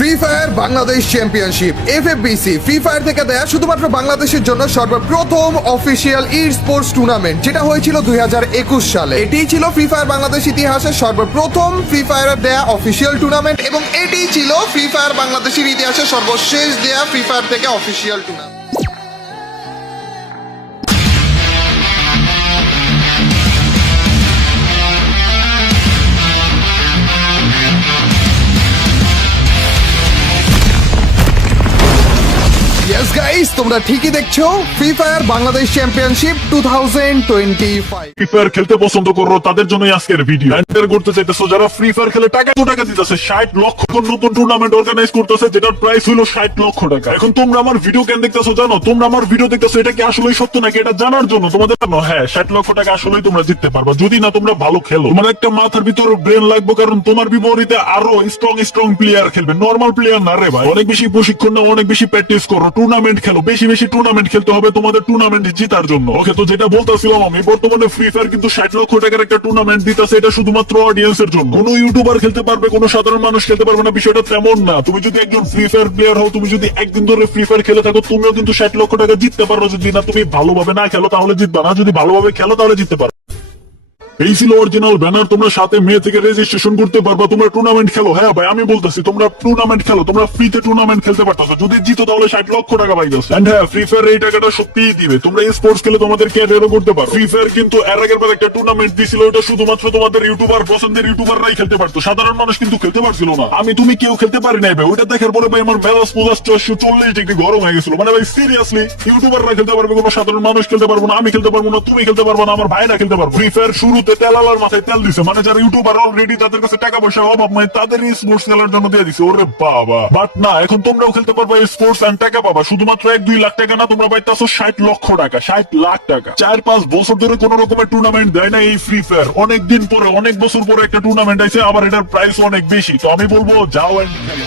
Free fire Bangladesh championship FFBC free fire থেকে দেয়া শুধুমাত্র বাংলাদেশের জন্য সর্বপ্রথম অফিসিয়াল ই স্পোর্টস টুর্নামেন্ট যেটা হয়েছিল দুই হাজার একুশ সালে। এটিই ছিল ফ্রি ফায়ার বাংলাদেশ ইতিহাসের সর্বপ্রথম ফ্রি ফায়ারের দেয়া অফিসিয়াল টুর্নামেন্ট এবং এটিই ছিল ফ্রি ফায়ার বাংলাদেশের ইতিহাসে সর্বশেষ দেয়া ফ্রি ফায়ার থেকে অফিসিয়াল টুর্নামেন্ট গাইস তোমরা ঠিকই দেখছ free fire Bangladesh championship two thousand twenty five free fire খেলতে পছন্দ করো, তাদের জন্যই আজকের ভিডিও এন্টার করতে চাইতেছো, যারা ফ্রি ফায়ার খেলে টাকা তো টাকা দিতেছে, ষাট লক্ষ নতুন টুর্নামেন্ট অর্গানাইজ করতেছে, যেটার প্রাইস হলো ষাট লক্ষ টাকা। এখন তোমরা আমার ভিডিও কেন দেখতেছো জানো? তোমরা আমার ভিডিও দেখতেছো, এটা কি সত্য নাকি এটা জানার জন্য? তোমাদের জানো হ্যাঁ ষাট লক্ষ টাকা তোমরা জিততে পারবা। যদি না তোমরা ভালো খেলো, তোমার একটা মাথার ব্রেন লাগবে, কারণ তোমার বিপরীতে আরও স্ট্রং স্ট্রং প্লেয়ার খেলবে। নর্মাল প্লেয়ার না রে ভাই। অনেক বেশি প্রশিক্ষণ অনেক বেশি প্র্যাকটিস করো। টুর্নামেন্ট খেলো, বেশি বেশি টুর্নামেন্ট খেলতে হবে তোমাদের টুর্নামেন্ট জিতার জন্য। ওকে তো যেটা বলতেছিলাম আমি, বর্তমানে ফ্রি ফায়ার কিন্তু ষাট লক্ষ টাকার একটা টুর্নামেন্ট দিতেছে, এটা শুধুমাত্র অডিয়েন্সের জন্য। কোনো ইউটিউবার খেলতে পারবে, কোনো সাধারণ মানুষ খেলতে পারবে না, বিষয়টা তেমন না। তুমি যদি একজন ফ্রি ফায়ার প্লেয়ার হও, তুমি যদি একদিন ধরে ফ্রি ফায়ার খেলে থাকো, তুমিও কিন্তু ষাট লক্ষ টাকা জিততে পারো যদি না। তুমি ভালোভাবে না খেলো, তাহলে জিতবা। না যদি ভালোভাবে খেলো, তাহলে জিততে পারো। এই ছিল অরিজিনাল ব্যানার তোমরা সাথে মে থেকে রেজিস্ট্রেশন করতে পারবা, তোমরা টুর্নামেন্ট খেলো। হ্যাঁ ভাই, আমি বলতেছি, তোমরা টুর্নামেন্ট খেলো, তোমরা ফ্রিতে টুর্নামেন্ট খেলতে পারতেছো। যদি জিতো তাহলে ষাট লক্ষ টাকা পাইতেছো এন্ড হ্যাঁ ফ্রি ফায়ার এই টাকাটা সত্যিই দিবে। তোমরা স্পোর্টস খেলে তোমাদের ক্যারিয়ারও করতে পারো। ফ্রি ফায়ার কিন্তু এর আগের বার একটা টুর্নামেন্ট দিছিল, ওটা শুধুমাত্র তোমাদের ইউটিউবার পছন্দের ইউটিউবাররাই খেলতে পারতো। সাধারণ মানুষ কিন্তু খেলতে পারছিল না। আমি, তুমি কেউ খেলতে পারি নাই ভাই। ওটা দেখার পরে ভাই, আমার মেলাস পোলাস চারশো চল্লিশ ডিগ্রি গরম হয়ে গেছিল। মানে ভাই সিরিয়াসলি ইউটিউবাররা খেলতে পারবে কোনো সাধারণ মানুষ খেলতে পারব না, আমি খেলতে পারব না, তুমি খেলতে পারব না, আমার ভাইরা খেলতে পারব ফ্রি ফায়ার শুরুতে তেলালার মাথায় তেল দিছে। মানে যারা ইউটিউবার অলরেডি তাদের কাছে টাকা পয়সা অভাব মানে তাদের স্পোর্টস খেলার জন্য দিয়ে দিছে। ওরে বাবা। বাট না, এখন তোমরাও খেলতে পারবা স্পোর্টস এন্ড টাকা পাবা। শুধুমাত্র এক, দুই লাখ টাকা না, তোমরা পাইতেছো ষাট লক্ষ টাকা, ষাট লাখ টাকা। চার, পাঁচ বছর ধরে কোন রকমের টুর্নামেন্ট দেয় না এই ফ্রি ফায়ার অনেক দিন পরে, অনেক বছর পরে একটা টুর্নামেন্ট আছে আবার এটার প্রাইস অনেক বেশি। তো আমি বলব, যাও খেলো